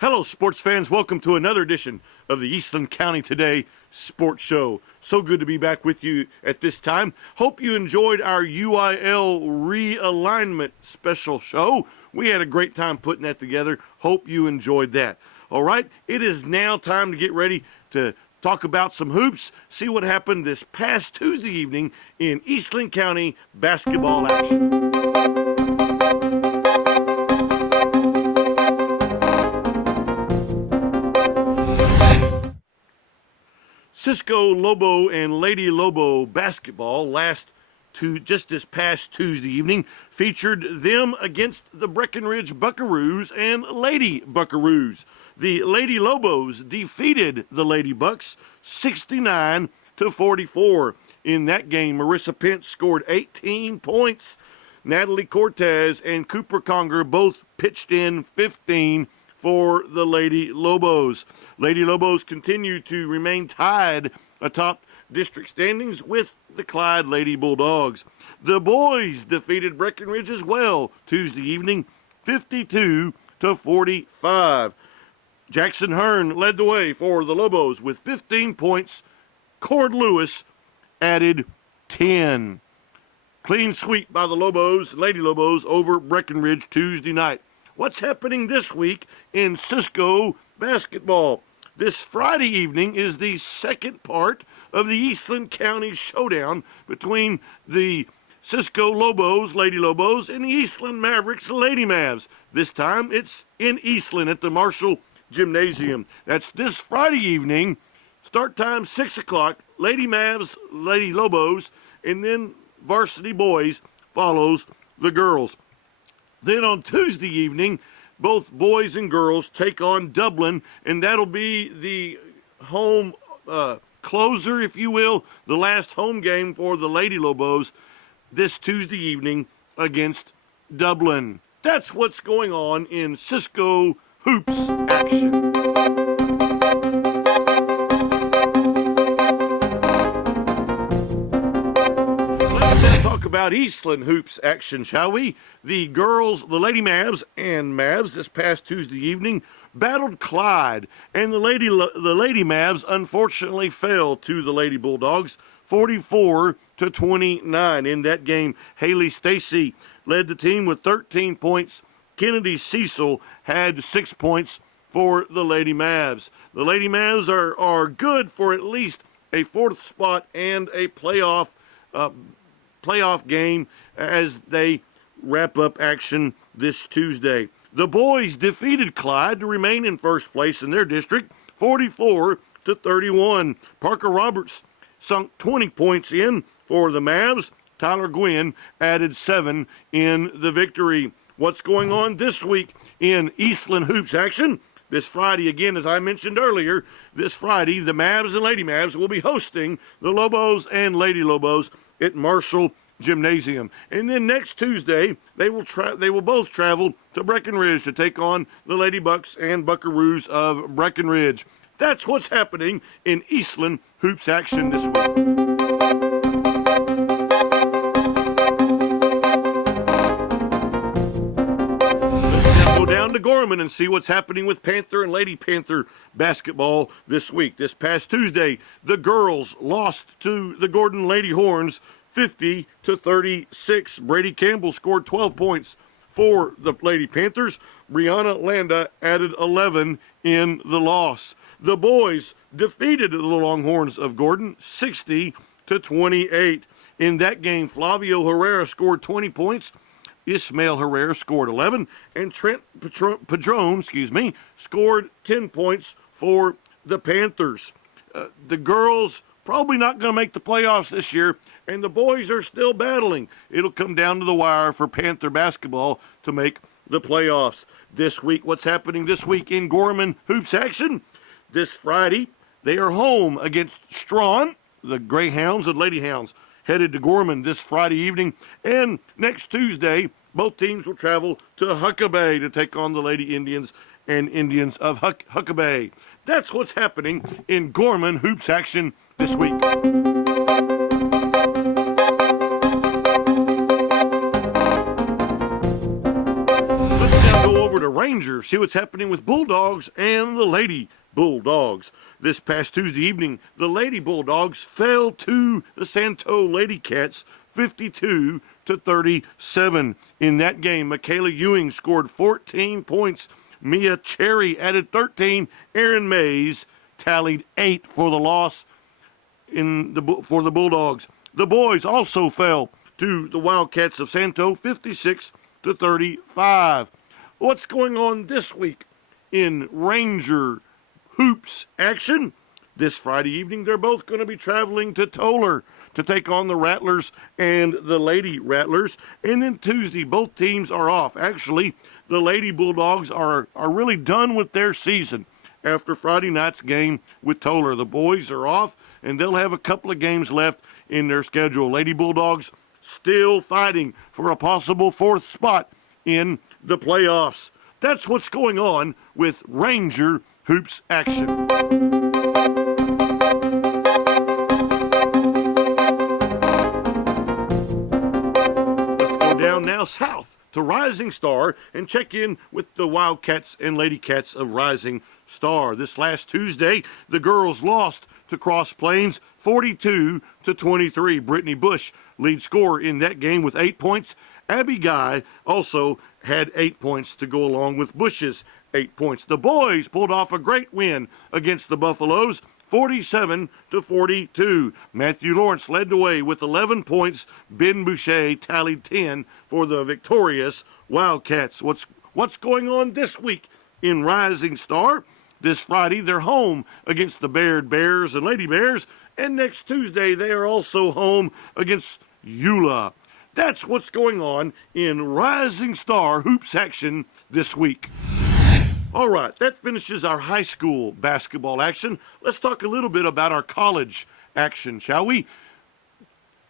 Hello, sports fans. Welcome to another edition of the Eastland County Today Sports Show. So good to be back with you at this time. Hope you enjoyed our UIL realignment special show. We had a great time putting that together. Hope you enjoyed that. All right, it is now time to get ready to talk about some hoops, see what happened this past Tuesday evening in Eastland County basketball action. Cisco Lobo and Lady Lobo basketball just this past Tuesday evening featured them against the Breckenridge Buckaroos and Lady Buckaroos. The Lady Lobos defeated the Lady Bucks 69-44. In that game, Marissa Pence scored 18 points. Natalie Cortez and Cooper Conger both pitched in 15 for the Lady Lobos. Lady Lobos continue to remain tied atop district standings with the Clyde Lady Bulldogs. The boys defeated Breckenridge as well Tuesday evening, 52-45. Jackson Hearn led the way for the Lobos with 15 points. Cord Lewis added 10. Clean sweep by the Lobos, Lady Lobos, over Breckenridge Tuesday night. What's happening this week in Cisco basketball? This Friday evening is the second part of the Eastland County showdown between the Cisco Lobos, Lady Lobos, and the Eastland Mavericks, Lady Mavs. This time it's in Eastland at the Marshall Gymnasium. That's this Friday evening. Start time 6 o'clock. Lady Mavs, Lady Lobos, and then varsity boys follows the girls. Then on Tuesday evening, both boys and girls take on Dublin, and that'll be the home closer, if you will, the last home game for the Lady Lobos this Tuesday evening against Dublin. That's what's going on in Cisco hoops action. Let's talk about Eastland hoops action, shall we? The girls, the Lady Mavs and Mavs this past Tuesday evening battled Clyde, and the Lady Mavs unfortunately fell to the Lady Bulldogs 44-29. In that game, Haley Stacy led the team with 13 points. Kennedy Cecil had 6 points for the Lady Mavs. The Lady Mavs are good for at least a fourth spot and a playoff game as they wrap up action this Tuesday. The boys defeated Clyde to remain in first place in their district, 44-31. Parker Roberts sunk 20 points in for the Mavs. Tyler Gwynn added 7 in the victory. What's going on this week in Eastland hoops action? This Friday, again, as I mentioned earlier, this Friday, the Mavs and Lady Mavs will be hosting the Lobos and Lady Lobos at Marshall Gymnasium. And then next Tuesday, they will both travel to Breckenridge to take on the Lady Bucks and Buckaroos of Breckenridge. That's what's happening in Eastland hoops action this week. Down to Gorman and see what's happening with Panther and Lady Panther basketball this week. This past Tuesday, the girls lost to the Gordon Lady Horns 50-36. Brady Campbell scored 12 points for the Lady Panthers. Brianna Landa added 11 in the loss. The boys defeated the Longhorns of Gordon 60-28. In that game, Flavio Herrera scored 20 points. Ismail Herrera scored 11, and Trent Padron, scored 10 points for the Panthers. The girls probably not going to make the playoffs this year, and the boys are still battling. It'll come down to the wire for Panther basketball to make the playoffs. This week, what's happening this week in Gorman hoops action? This Friday, they are home against Strawn, the Greyhounds and Lady Hounds, headed to Gorman this Friday evening. And next Tuesday, both teams will travel to Huckabee to take on the Lady Indians and Indians of Huckabee. That's what's happening in Gorman hoops action this week. Let's now go over to Rangers. See what's happening with Bulldogs and the Lady Bulldogs. This past Tuesday evening, the Lady Bulldogs fell to the Santo Lady Cats 52-37. In that game, Michaela Ewing scored 14 points. Mia Cherry added 13. Aaron Mays tallied 8 for the loss for the Bulldogs. The boys also fell to the Wildcats of Santo 56-35. What's going on this week in Ranger hoops action? This Friday evening, they're both going to be traveling to Tolar to take on the Rattlers and the Lady Rattlers. And then Tuesday, both teams are off. Actually, the Lady Bulldogs are really done with their season after Friday night's game with Tolar. The boys are off, and they'll have a couple of games left in their schedule. Lady Bulldogs still fighting for a possible 4th spot in the playoffs. That's what's going on with Ranger hoops action. Down now south to Rising Star and check in with the Wildcats and Lady Cats of Rising Star. This last Tuesday, the girls lost to Cross Plains 42-23. Brittany Bush, lead scorer in that game with 8 points. Abby Guy also had 8 points to go along with Bush's 8 points. The boys pulled off a great win against the Buffaloes, 47-42. Matthew Lawrence led the way with 11 points. Ben Boucher tallied 10 for the victorious Wildcats. What's going on this week in Rising Star? This Friday, they're home against the Baird Bears and Lady Bears, and next Tuesday, they are also home against Eula. That's what's going on in Rising Star hoops action this week. All right, that finishes our high school basketball action. Let's talk a little bit about our college action, shall we?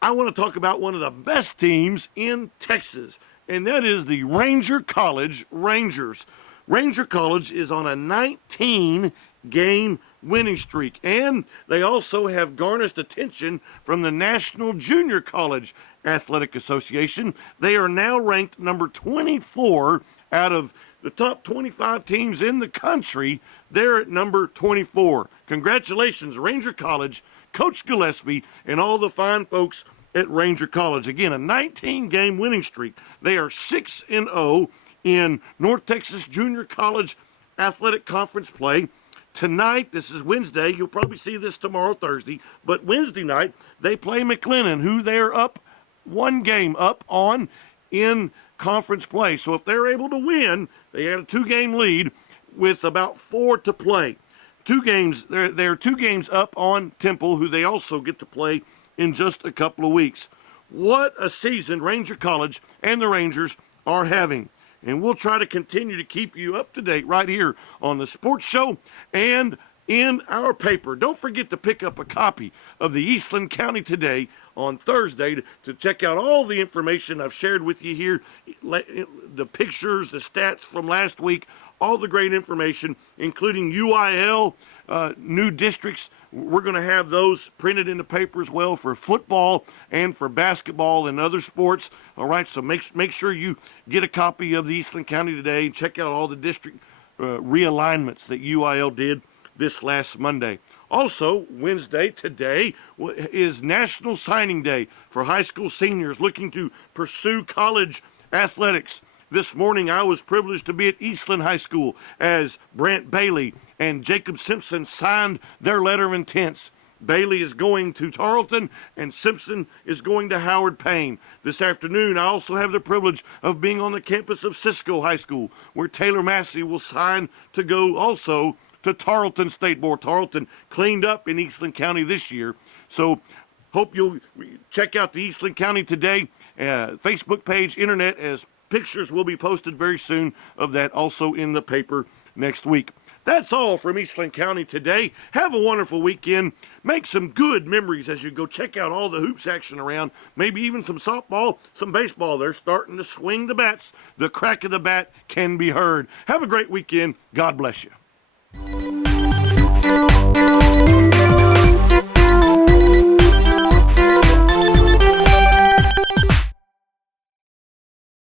I want to talk about one of the best teams in Texas, and that is the Ranger College Rangers. Ranger College is on a 19-game winning streak, and they also have garnered attention from the National Junior College Athletic Association. They are now ranked number 24 out of the top 25 teams in the country. They're at number 24. Congratulations, Ranger College, Coach Gillespie, and all the fine folks at Ranger College. Again, a 19-game winning streak. They are 6-0 in North Texas Junior College Athletic Conference play. Tonight, this is Wednesday, you'll probably see this tomorrow, Thursday, but Wednesday night, they play McLennan, who they're up one game up on in conference play. So if they're able to win, they had a 2-game lead with about 4 to play. 2 games, they're 2 games up on Temple, who they also get to play in just a couple of weeks. What a season Ranger College and the Rangers are having. And we'll try to continue to keep you up to date right here on the Sports Show and in our paper. Don't forget to pick up a copy of the Eastland County Today on Thursday to check out all the information I've shared with you here, the pictures, the stats from last week, all the great information, including UIL, new districts. We're going to have those printed in the paper as well for football and for basketball and other sports. All right, so make sure you get a copy of the Eastland County Today and check out all the district realignments that UIL did this last Monday. Also, Wednesday, today, is National Signing Day for high school seniors looking to pursue college athletics. This morning, I was privileged to be at Eastland High School as Brant Bailey and Jacob Simpson signed their letter of intents. Bailey is going to Tarleton, and Simpson is going to Howard Payne. This afternoon, I also have the privilege of being on the campus of Cisco High School, where Taylor Massey will sign to go also to Tarleton State Board. Tarleton cleaned up in Eastland County this year. So hope you'll check out the Eastland County Today Facebook page, internet, as pictures will be posted very soon of that also in the paper next week. That's all from Eastland County today. Have a wonderful weekend. Make some good memories as you go check out all the hoops action around. Maybe even some softball, some baseball. They're starting to swing the bats. The crack of the bat can be heard. Have a great weekend. God bless you.